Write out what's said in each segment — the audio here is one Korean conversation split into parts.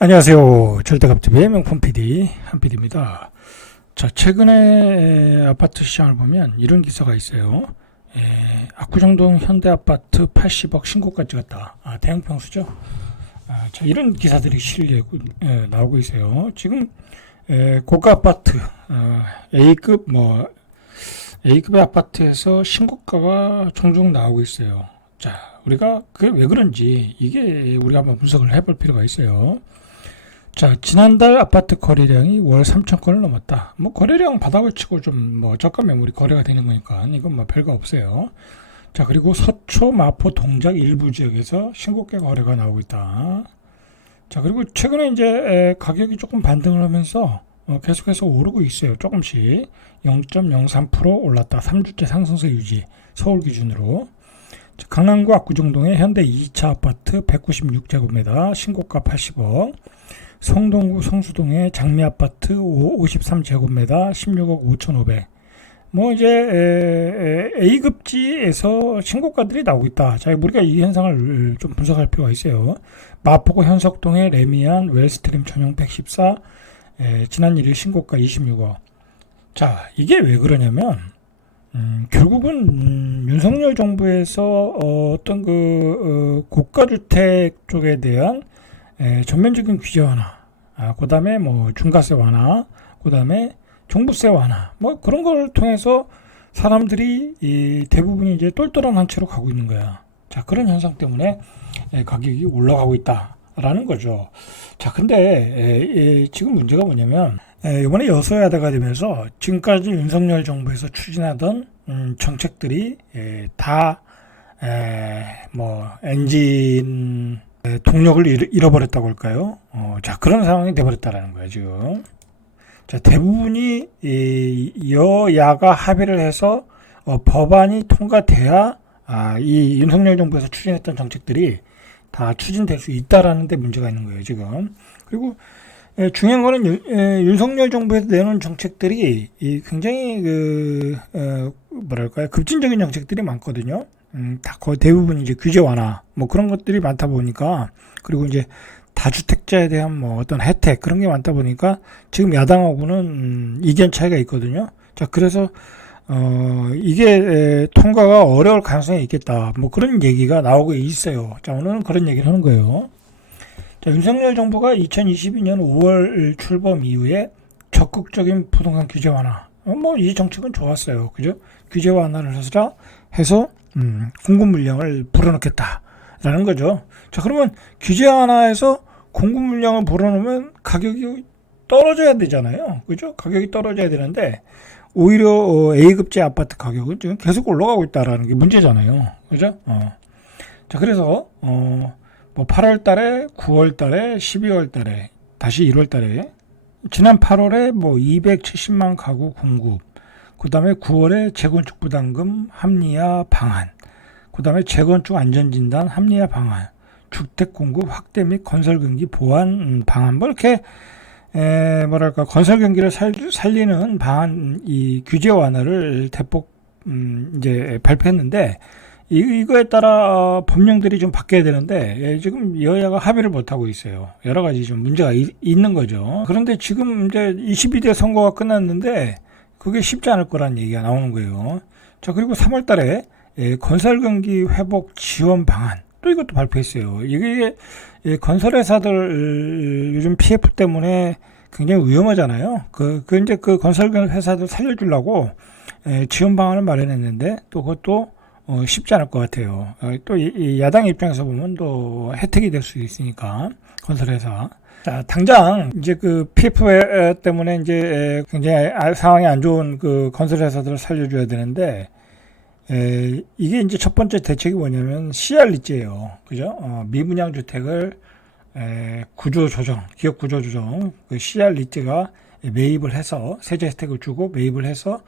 안녕하세요. 절대갑집의 명품 PD 한PD입니다. 자, 최근에 아파트 시장을 보면 이런 기사가 있어요. 압구정동 현대아파트 80억 신고가 찍었다. 대형 평수죠. 자, 이런 기사들이 나오고 있어요. 지금 고가 아파트, A급 A급의 아파트에서 신고가가 종종 나오고 있어요. 자, 우리가 그게 왜 그런지 이게 우리가 한번 분석을 해볼 필요가 있어요. 자, 지난달 아파트 거래량이 월 3천 건을 넘었다. 거래량 바닥을 치고 좀 저가 매물이 거래가 되는 거니까 이건 별거 없어요. 자, 그리고 서초, 마포, 동작 일부 지역에서 신고가 거래가 나오고 있다. 자, 그리고 최근에 이제 가격이 조금 반등을 하면서 계속해서 오르고 있어요. 조금씩 0.03% 올랐다. 3주째 상승세 유지. 서울 기준으로. 자, 강남구 압구정동의 현대 2차 아파트 196제곱미터 신고가 80억. 성동구 성수동의 장미아파트 53제곱미터 16억 5,500. 이제 A급지에서 신고가들이 나오고 있다. 자, 우리가 이 현상을 좀 분석할 필요가 있어요. 마포구 현석동의 레미안 웰스트림 전용 114 지난 1일 신고가 26억. 자, 이게 왜 그러냐면 결국은 윤석열 정부에서 어떤 고가주택 쪽에 대한 전면적인 규제 완화, 그 다음에 중과세 완화, 그 다음에 종부세 완화, 그런 걸 통해서 사람들이 대부분이 이제 똘똘한 한 채로 가고 있는 거야. 자, 그런 현상 때문에 가격이 올라가고 있다라는 거죠. 자, 근데 지금 문제가 뭐냐면 이번에 여소야대가 되면서 지금까지 윤석열 정부에서 추진하던 정책들이 다 엔진 동력을 잃어버렸다고 할까요? 자, 그런 상황이 돼버렸다라는 거예요, 지금. 자, 대부분이 여야가 합의를 해서 법안이 통과돼야 이 윤석열 정부에서 추진했던 정책들이 다 추진될 수 있다라는 데 문제가 있는 거예요, 지금. 그리고 중요한 거는 윤석열 정부에서 내놓은 정책들이 굉장히 급진적인 정책들이 많거든요. 다 거의 대부분 이제 규제 완화 그런 것들이 많다 보니까, 그리고 이제 다주택자에 대한 어떤 혜택 그런 게 많다 보니까 지금 야당하고는 이견 차이가 있거든요. 자, 그래서 이게 통과가 어려울 가능성이 있겠다. 그런 얘기가 나오고 있어요. 자, 오늘은 그런 얘기를 하는 거예요. 자, 윤석열 정부가 2022년 5월 출범 이후에 적극적인 부동산 규제 완화. 이 정책은 좋았어요. 그죠? 규제 완화를 해서 공급 물량을 불어넣겠다라는 거죠. 자, 그러면 규제 완화해서 공급 물량을 불어넣으면 가격이 떨어져야 되잖아요. 그죠? 가격이 떨어져야 되는데 오히려 A급제 아파트 가격은 지금 계속 올라가고 있다라는 게 문제잖아요. 그죠? 자, 그래서 8월 달에, 9월 달에, 12월 달에, 다시 1월 달에, 지난 8월에 270만 가구 공급, 그 다음에 9월에 재건축 부담금 합리화 방안, 그 다음에 재건축 안전진단 합리화 방안, 주택 공급 확대 및 건설 경기 보완 방안, 이렇게 건설 경기를 살리는 방안, 이 규제 완화를 대폭 이제 발표했는데, 이거에 따라 법령들이 좀 바뀌어야 되는데 지금 여야가 합의를 못 하고 있어요. 여러 가지 좀 문제가 있는 거죠. 그런데 지금 이제 22대 선거가 끝났는데 그게 쉽지 않을 거란 얘기가 나오는 거예요. 자, 그리고 3월 달에 건설 경기 회복 지원 방안 또 이것도 발표했어요. 이게 건설회사들 요즘 PF 때문에 굉장히 위험하잖아요. 이제 건설 회사들 살려주려고 지원 방안을 마련했는데 또 그것도 쉽지 않을 것 같아요. 또 이 야당 입장에서 보면 또 혜택이 될 수 있으니까 건설회사. 자, 당장 이제 PF 때문에 이제 굉장히 상황이 안 좋은 건설회사들을 살려줘야 되는데 이게 이제 첫 번째 대책이 뭐냐면 CR 리츠예요. 그죠? 미분양 주택을 구조 조정, 기업 구조 조정, CR 리츠가 매입을 해서 세제 혜택을 주고 매입을 해서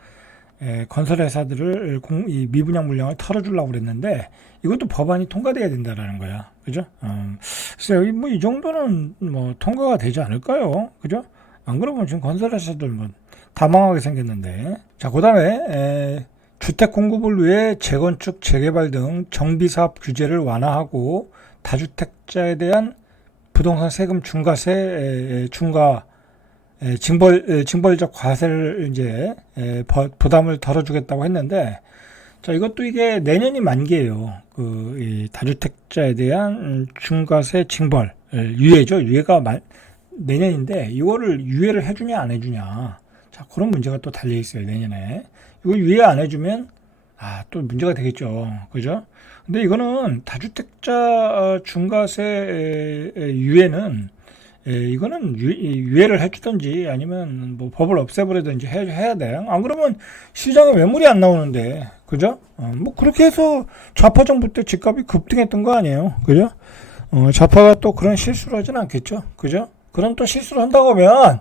건설회사들을 이 미분양 물량을 털어주려고 그랬는데 이것도 법안이 통과돼야 된다라는 거야. 그죠? 그래서 이 정도는 통과가 되지 않을까요? 그죠? 안 그러면 지금 건설회사들 다 망하게 생겼는데. 자, 그 다음에 주택 공급을 위해 재건축, 재개발 등 정비사업 규제를 완화하고 다주택자에 대한 부동산 세금 중과세 징벌적 과세를 이제 부담을 덜어주겠다고 했는데, 자, 이것도 이게 내년이 만기예요. 이 다주택자에 대한 중과세 징벌 유예죠. 유예가 내년인데 이거를 유예를 해주냐 안 해주냐. 자, 그런 문제가 또 달려 있어요, 내년에. 이거 유예 안 해주면 또 문제가 되겠죠. 그죠? 근데 이거는 다주택자 중과세 유예는 이거는 유예를 해주든지 아니면 뭐 법을 없애버리든지 해야 돼. 안 그러면 시장에 매물이 안 나오는데, 그죠? 뭐 그렇게 해서 좌파 정부 때 집값이 급등했던 거 아니에요, 그죠? 좌파가 또 그런 실수를 하진 않겠죠, 그죠? 그럼 또 실수를 한다고 하면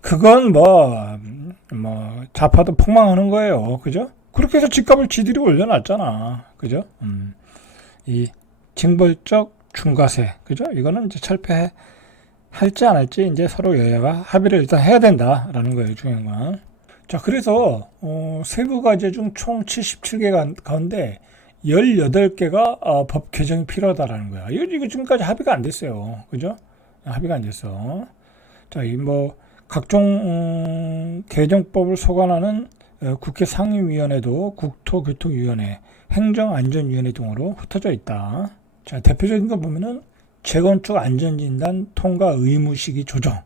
그건 좌파도 폭망하는 거예요, 그죠? 그렇게 해서 집값을 지들이 올려놨잖아, 그죠? 이 징벌적 중과세, 그죠? 이거는 이제 할지 안 할지 이제 서로 여야가 합의를 일단 해야 된다라는 거예요, 중요한 건. 자, 그래서 세부 과제 중 총 77개 가운데 18개가 법 개정이 필요하다라는 거야. 이거 지금까지 합의가 안 됐어요, 그죠? 합의가 안 됐어. 자, 이 각종 개정법을 소관하는 국회 상임위원회도 국토교통위원회, 행정안전위원회 등으로 흩어져 있다. 자, 대표적인 거 보면은 재건축 안전진단 통과 의무 시기 조정,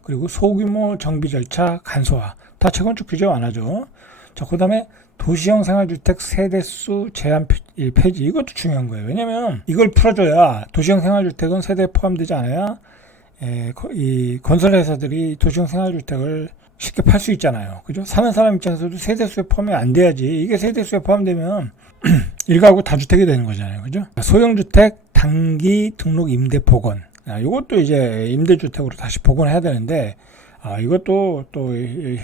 그리고 소규모 정비 절차 간소화, 다 재건축 규제 완화죠. 자, 그 다음에 도시형 생활주택 세대수 제한 폐지, 이것도 중요한 거예요. 왜냐면 이걸 풀어줘야 도시형 생활주택은 세대에 포함되지 않아야 이 건설회사들이 도시형 생활주택을 쉽게 팔 수 있잖아요. 그죠? 사는 사람 입장에서도 세대수에 포함이 안 돼야지. 이게 세대수에 포함되면 일가구 다주택이 되는 거잖아요. 그죠? 소형주택 단기 등록 임대 복원. 이것도 이제 임대주택으로 다시 복원해야 되는데, 이것도 또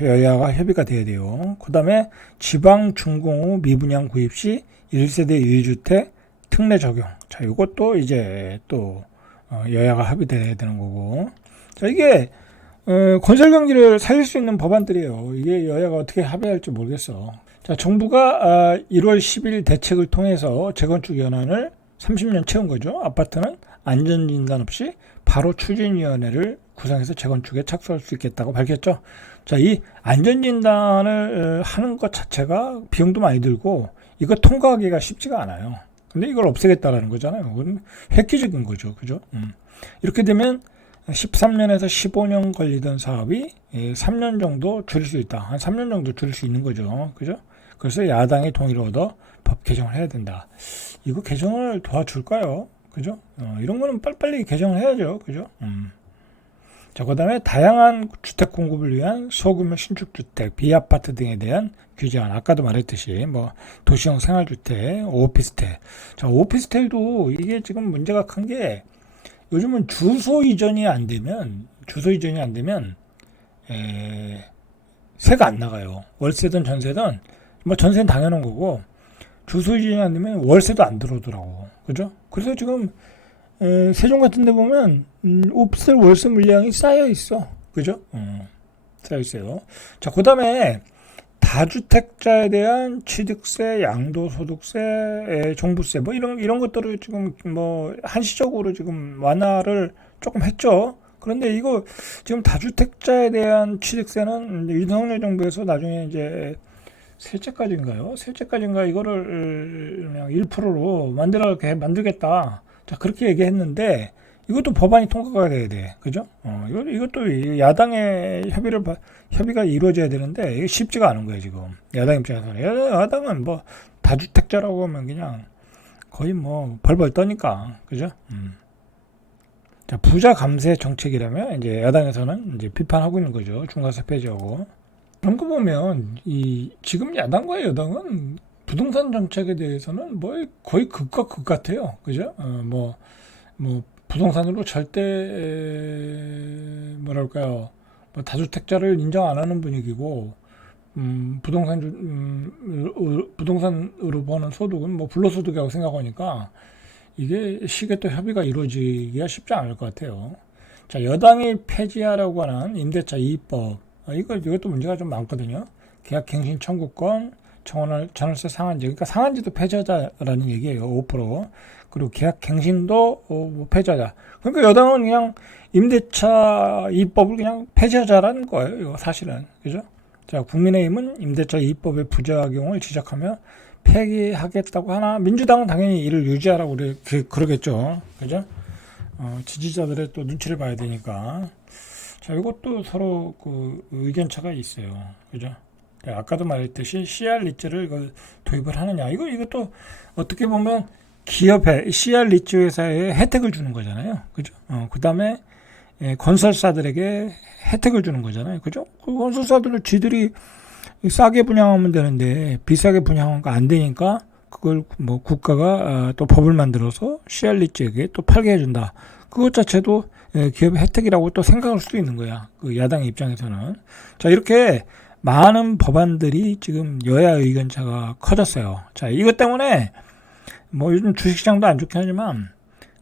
여야가 협의가 돼야 돼요. 그 다음에 지방 준공후 미분양 구입 시 1세대 1주택 특례 적용. 자, 이것도 이제 또 여야가 합의돼야 되는 거고. 자, 이게 건설 경기를 살릴 수 있는 법안들이에요. 이게 여야가 어떻게 합의할지 모르겠어. 자, 정부가 1월 10일 대책을 통해서 재건축 연한을 30년 채운 거죠. 아파트는 안전진단 없이 바로 추진위원회를 구성해서 재건축에 착수할 수 있겠다고 밝혔죠. 자, 이 안전진단을 하는 것 자체가 비용도 많이 들고 이거 통과하기가 쉽지가 않아요. 근데 이걸 없애겠다라는 거잖아요. 그건 획기적인 거죠. 그죠? 이렇게 되면 13년에서 15년 걸리던 사업이 3년 정도 줄일 수 있다. 한 3년 정도 줄일 수 있는 거죠. 그죠? 그래서 야당의 동의를 얻어 법 개정을 해야 된다. 이거 개정을 도와줄까요? 그죠? 이런 거는 빨리빨리 개정을 해야죠. 그죠? 자, 그 다음에 다양한 주택 공급을 위한 소규모 신축주택, 비아파트 등에 대한 규제안. 아까도 말했듯이, 도시형 생활주택, 오피스텔. 자, 오피스텔도 이게 지금 문제가 큰 게 요즘은 주소 이전이 안 되면, 세가 안 나가요. 월세든 전세든, 전세는 당연한 거고, 주소 이전이 안 되면 월세도 안 들어오더라고. 그죠? 그래서 지금, 세종 같은 데 보면, 오피스텔 월세 물량이 쌓여 있어. 그죠? 쌓여 있어요. 자, 그 다음에, 다주택자에 대한 취득세, 양도소득세, 종부세, 이런 것들을 지금 한시적으로 지금 완화를 조금 했죠. 그런데 이거 지금 다주택자에 대한 취득세는 윤석열 정부에서 나중에 이제 셋째까지인가 이거를 그냥 1%로 만들겠다. 자, 그렇게 얘기했는데 이것도 법안이 통과가 돼야 돼. 그죠? 이것도 야당의 협의가 이루어져야 되는데, 이게 쉽지가 않은 거예요, 지금. 야당 입장에서는. 야당은 다주택자라고 하면 그냥 거의 벌벌 떠니까. 그죠? 자, 부자 감세 정책이라면, 이제 야당에서는 이제 비판하고 있는 거죠. 중과세 폐지하고. 그런 거 보면, 지금 야당과 여당은 부동산 정책에 대해서는 거의 극과 극 같아요. 그죠? 부동산으로 절대 다주택자를 인정 안 하는 분위기고, 부동산으로 버는 소득은 불로소득이라고 생각하니까 이게 쉽게 또 협의가 이루어지기가 쉽지 않을 것 같아요. 자, 여당이 폐지하라고 하는 임대차 이입법, 이것도 문제가 좀 많거든요. 계약 갱신 청구권, 전월세 상한제, 그러니까 상한제도 폐지하자라는 얘기예요. 5%. 그리고 계약 갱신도 뭐 폐지하자. 그러니까 여당은 그냥 임대차 이법을 그냥 폐지하자라는 거예요. 이거 사실은. 그죠? 자, 국민의힘은 임대차 이법의 부작용을 지적하며 폐기하겠다고 하나, 민주당은 당연히 이를 유지하라고 그러겠죠. 그죠? 지지자들의 또 눈치를 봐야 되니까. 자, 이것도 서로 그 의견차가 있어요. 그죠? 아까도 말했듯이 CR 리츠를 도입을 하느냐. 이것도 어떻게 보면 기업에 CR 리츠 회사에 혜택을 주는 거잖아요. 그죠? 그 다음에 건설사들에게 혜택을 주는 거잖아요. 그죠? 그 건설사들은 지들이 싸게 분양하면 되는데 비싸게 분양하는 거 안 되니까 그걸 뭐 국가가 또 법을 만들어서 CR 리츠에게 또 팔게 해준다. 그것 자체도 기업의 혜택이라고 또 생각할 수도 있는 거야. 그 야당의 입장에서는. 자, 이렇게 많은 법안들이 지금 여야 의견차가 커졌어요. 자, 이것 때문에 뭐 요즘 주식시장도 안 좋긴 하지만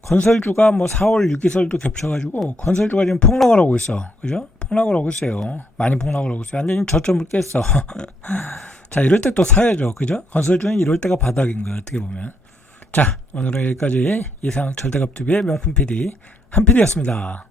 건설주가 뭐 4월 6기설도 겹쳐가지고 건설주가 지금 폭락을 하고 있어. 그죠? 폭락을 하고 있어요. 많이 폭락을 하고 있어요. 완전히 저점을 깼어. 자, 이럴 때 또 사야죠. 그죠? 건설주는 이럴 때가 바닥인 거예요. 어떻게 보면. 자, 오늘은 여기까지 이상 절대값TV의 명품 PD 한 PD였습니다.